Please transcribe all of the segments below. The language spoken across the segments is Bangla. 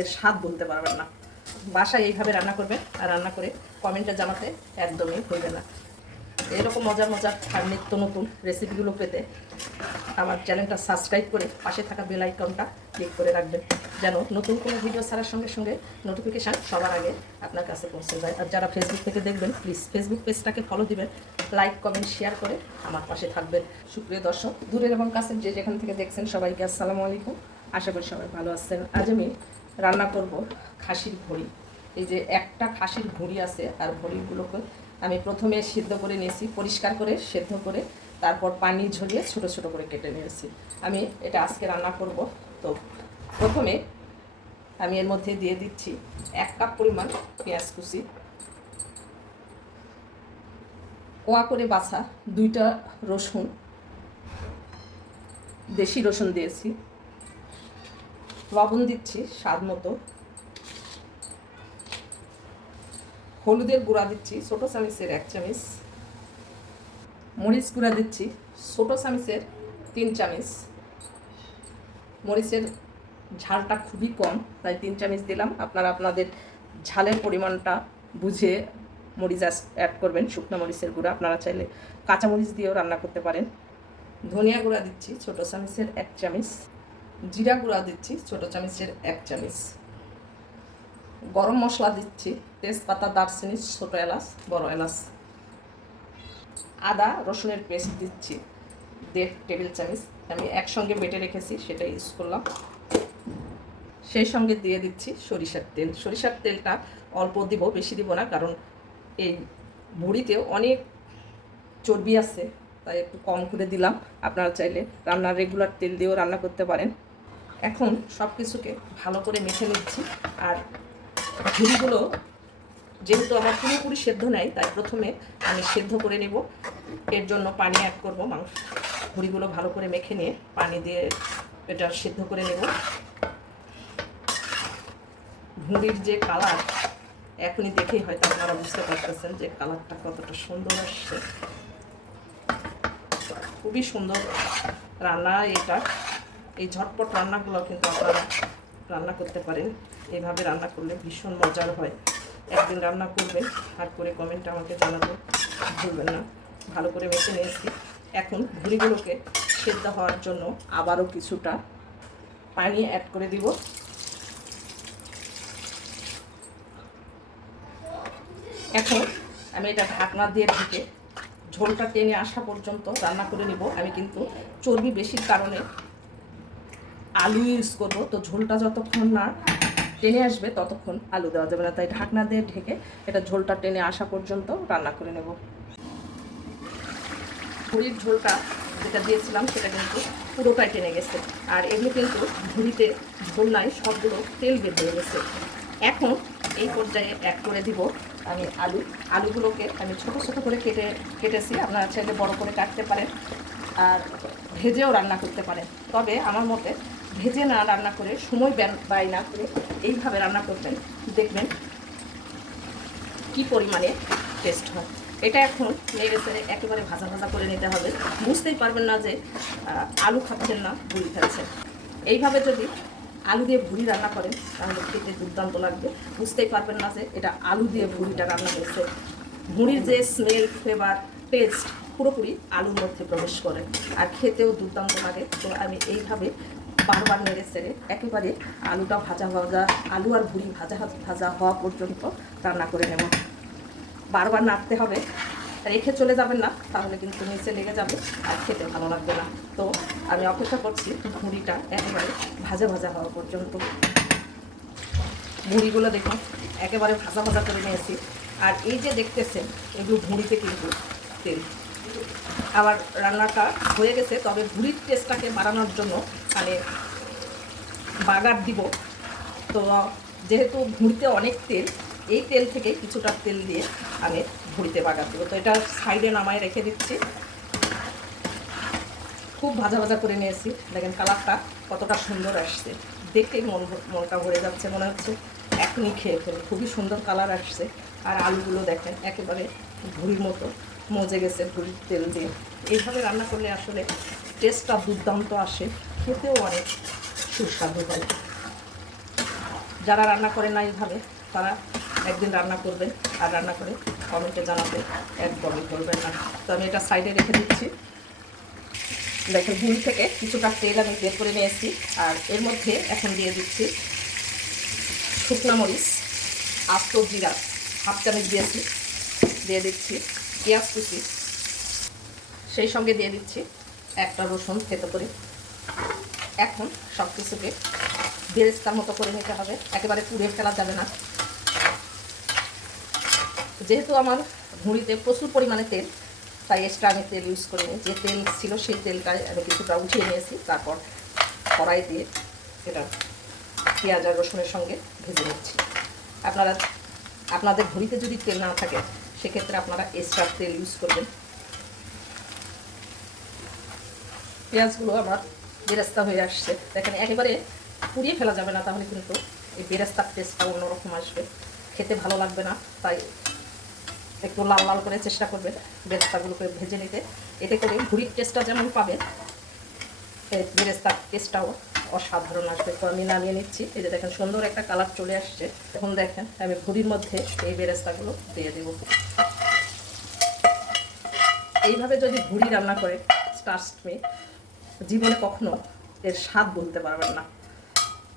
এর স্বাদ বলতে পারবেন না। বাসায় এইভাবে রান্না করবেন আর রান্না করে কমেন্টে জানাতে একদমই ভুলবেন না। এরকম মজার মজার আর নিত্য নতুন রেসিপিগুলো পেতে আমার চ্যানেলটা সাবস্ক্রাইব করে পাশে থাকা বেল আইকনটা ক্লিক করে রাখবেন, যেন নতুন কোনো ভিডিও ছাড়ার সঙ্গে সঙ্গে নোটিফিকেশান সবার আগে আপনার কাছে পৌঁছে যায়। আর যারা ফেসবুক থেকে দেখবেন প্লিজ ফেসবুক পেজটাকে ফলো দিবেন লাইক কমেন্ট শেয়ার করে আমার পাশে থাকবেন। সুপ্রিয় দর্শক, দূরের এবং কাছের যে যেখান থেকে দেখছেন সবাইকে আসসালামু আলাইকুম। আশা করি সবাই ভালো আছেন। আজ আমি রান্না করব খাসির ভড়ি। এই যে একটা খাসির ভুঁড়ি আছে আর ভুঁড়িগুলোকে আমি প্রথমে সিদ্ধ করে নিয়েছি, পরিষ্কার করে সেদ্ধ করে তারপর পানি ঝরিয়ে ছোট ছোট করে কেটে নিয়েছি। আমি এটা আজকে রান্না করব। তো প্রথমে আমি এর মধ্যে দিয়ে দিচ্ছি এক কাপ পরিমাণ পেঁয়াজ কুচি, কোয়া করে বাছা দুইটা রসুন, দেশি রসুন দিয়েছি। লবণ দিচ্ছি, স্বাদ মতো। হলুদের গুঁড়া দিচ্ছি, ছোটো চামিচের এক চামিচ। মরিচ গুঁড়া দিচ্ছি, ছোটো চামিচের তিন চামিচ। মরিচের ঝালটা খুবই কম, তাই তিন চামিচ দিলাম। আপনারা আপনাদের ঝালের পরিমাণটা বুঝে মরিচ অ্যাড করবেন, শুকনো মরিচের গুঁড়া। আপনারা চাইলে কাঁচা মরিচ দিয়েও রান্না করতে পারেন। ধনিয়া গুঁড়া দিচ্ছি, ছোটো চামিচের এক চামিচ। জিরা গুঁড়া দিচ্ছি, ছোটো চামিচের এক চামিচ। গরম মশলা দিচ্ছি, তেজপাতা, দারচিনি, ছোটো এলাচ, বড় এলাচ। আদা, রসুনের পেস্ট দিচ্ছি, দেড় টেবিল চামচ। আমি একসঙ্গে বেটে রেখেছি, সেটা ইউজ করলাম। সেই সঙ্গে দিয়ে দিচ্ছি সরিষার তেল। সরিষার তেলটা অল্প দিব, বেশি দিব না, কারণ এই বড়িতেও অনেক চর্বি আছে, তাই একটু কম করে দিলাম। আপনারা চাইলে রান্নার রেগুলার তেল দিয়েও রান্না করতে পারেন। এখন সব কিছুকে ভালো করে মেখে নিচ্ছি। আর ঝুড়িগুলো যেহেতু আমার পুরোপুরি সেদ্ধ নেয় তাই প্রথমে আমি সেদ্ধ করে নেব। এর জন্য পানি অ্যাড করব মাংস। ঝুড়িগুলো ভালো করে মেখে নিয়ে পানি দিয়ে এটা সেদ্ধ করে নেব। ভুঁড়ির যে কালার, এখনই দেখেই হয়তো আপনারা বুঝতে পারতেছেন যে কালারটা কতটা সুন্দর আসছে। খুবই সুন্দর রান্না এটা। এই ঝটপট রান্নাগুলো কিন্তু আপনারা রান্না করতে পারেন। এইভাবে রান্না করলে ভীষণ মজার হয়। একদিন রান্না করবেন, আর করে কমেন্টে আমাকে জানাতে ভুলবেন না। ভালো করে মেখে নিয়েছি। এখন ভুড়িগুলোকে সেদ্ধ হওয়ার জন্য আবারও কিছুটা পানি অ্যাড করে দিব। এখন আমি এটা ঢাকনা দিয়ে ঢেকে ঝোলটা টেনে আসা পর্যন্ত রান্না করে নিব। আমি কিন্তু চর্বি বেশির কারণে আলু ইউজ করব। তো ঝোলটা যতক্ষণ না টেনে আসবে, ততক্ষণ আলু দেওয়া যাবে না। তাই ঢাকনা দিয়ে ঢেকে এটা ঝোলটা টেনে আসা পর্যন্ত রান্না করে নেব। ভুড়ির ঝোলটা যেটা দিয়েছিলাম, সেটা কিন্তু পুরোটাই টেনে গেছে। আর এগুলো কিন্তু ভুড়িতে ঝোল নাই, সবগুলো তেল বের হয়ে গেছে। এখন এই পর্যায়ে অ্যাড করে দিব আমি আলু। আলুগুলোকে আমি ছোট ছোট করে কেটে কেটেছি। আপনারা চাইলে বড় করে কাটতে পারেন আর ভেজেও রান্না করতে পারেন। তবে আমার মতে ভেজে না রান্না করে, সময় ব্যয় না করে এইভাবে রান্না করবেন। দেখবেন কি পরিমাণে টেস্ট হয়। এটা এখন নেড়ে সেড়ে একেবারে ভাজা ভাজা করে নিতে হবে। বুঝতেই পারবেন না যে আলু খাচ্ছেন না, ভুড়ি খাচ্ছেন। এইভাবে যদি আলু দিয়ে ভুড়ি রান্না করেন, তাহলে খেতে দুর্দান্ত লাগবে। বুঝতেই পারবেন না যে, এটা আলু দিয়ে ভুড়িটা রান্না করছে ভুড়ির যে স্মেল ফ্লেভার টেস্ট পুরোপুরি আলুর মধ্যে প্রবেশ করে। আর খেতেও দুর্দান্ত লাগে। তো আমি এইভাবে বারবার নেড়ে সেড়ে একেবারে আলুটা ভাজা ভাজা আলু আর ভুড়ি ভাজা ভাজা হওয়া পর্যন্ত রান্না করে নেব। বারবার নাড়তে হবে। রেখে চলে যাবেন না, তাহলে কিন্তু নিচে লেগে যাবে আর খেতে ভালো লাগবে না। তো আমি অপেক্ষা করছি ভুড়িটা একেবারে ভাজা ভাজা হওয়া পর্যন্ত। ভুড়িগুলো দেখুন, একেবারে ভাজা ভাজা করে নিয়েছি। আর এই যে দেখতেছেন, এগুলো ভুড়িতে কিন্তু তেল। আবার রান্নাটা হয়ে গেছে, তবে ভুড়ির টেস্টটাকে বাড়ানোর জন্য মানে বাগার দিব। তো যেহেতু ভুঁড়িতে অনেক তেল, এই তেল থেকে কিছুটা তেল দিয়ে আমি ভুঁড়িতে বাগার দেবো। তো এটা সাইডে নামায় রেখে দিচ্ছি। খুব ভাজা ভাজা করে নিয়েছি। দেখেন কালারটা কতটা সুন্দর আসছে। দেখেই মন মনটা ভরে যাচ্ছে। মনে হচ্ছে এখনই খেয়ে ফেলি খুবই সুন্দর কালার আসছে। আর আলুগুলো দেখেন একেবারে ভুড়ির মতো মজে গেছে ভুড়ির তেল দিয়ে। এইভাবে রান্না করলে আসলে টেস্টটা দুর্দান্ত আসে। খেতেও অনেক সুস্বাদু হয়। যারা রান্না করে না এইভাবে তারা একদিন রান্না করবেন আর রান্না করে কমেন্টে জানাতে একদমই করবেন না। তো আমি এটা সাইডে রেখে দিচ্ছি। দেখেন ভুল থেকে কিছুটা তেল আমি বের করে নিয়ে এসেছি আর এর মধ্যে এখন দিয়ে দিচ্ছি শুকনো মরিচ, আস্ত জিরা, হাফ চামচ দিয়েছি, দিয়ে দিচ্ছি পেঁয়াজ কুচি। সেই সঙ্গে দিয়ে দিচ্ছি একটা রসুন খেতে করে। এখন সব কিছুকে বেরেস্তার মতো করে নিতে হবে। একেবারে পুড়ে ফেলা যাবে না। যেহেতু আমার ভুঁড়িতে প্রচুর পরিমাণে তেল, তাই এক্সট্রা আমি তেল ইউজ করিনি। যে তেল ছিল সেই তেলটাই আমি কিছুটা উঠিয়ে নিয়েছি। তারপর কড়াই দিয়ে এটা পেঁয়াজ আর রসুনের সঙ্গে ভেজে নিচ্ছি। আপনারা, আপনাদের ভুঁড়িতে যদি তেল না থাকে, সেক্ষেত্রে আপনারা এক্সট্রা তেল ইউজ করবেন। পেঁয়াজগুলো আমার বেরেস্তা হয়ে আসছে। দেখেন, একেবারে পুড়িয়ে ফেলা যাবে না তাহলে কিন্তু এই বেরেস্তার টেস্টটা অন্যরকম আসবে। খেতে ভালো লাগবে না, তাই একটু লাল লাল করে চেষ্টা করবেন বেরেস্তাগুলোকে ভেজে নিতে। এতে করে ভুড়ির টেস্টটা যেমন পাবে বেরেস্তার টেস্টটাও অসাধারণ আসবে। তো আমি নামিয়ে নিচ্ছি। এই যে দেখেন, সুন্দর একটা কালার চলে আসছে। এখন দেখেন, আমি ভুড়ির মধ্যে এই বেরেস্তাগুলো দিয়ে দেবো। এইভাবে যদি ভুড়ি রান্না করে স্টার্ট মে জীবনে কখনো এর স্বাদ বলতে পারবেন না।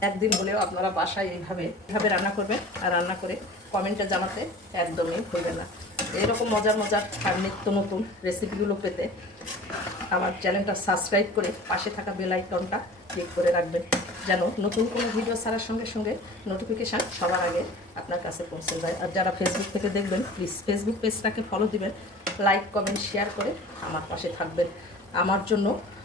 একদিন হলেও আপনারা বাসায় এইভাবে এইভাবে রান্না করবেন আর রান্না করে কমেন্টে জানাতে একদমই ভুলবেন না। এরকম মজার মজার আর নিত্য নতুন রেসিপিগুলো পেতে আমার চ্যানেলটা সাবস্ক্রাইব করে পাশে থাকা বেল আইকনটা ক্লিক করে রাখবেন, যেন নতুন কোনো ভিডিও ছাড়ার সঙ্গে সঙ্গে নোটিফিকেশান সবার আগে আপনার কাছে পৌঁছে যায়। আর যারা ফেসবুক থেকে দেখবেন প্লিজ ফেসবুক পেজটাকে ফলো দিবেন লাইক কমেন্ট শেয়ার করে আমার পাশে থাকবেন। আমার জন্য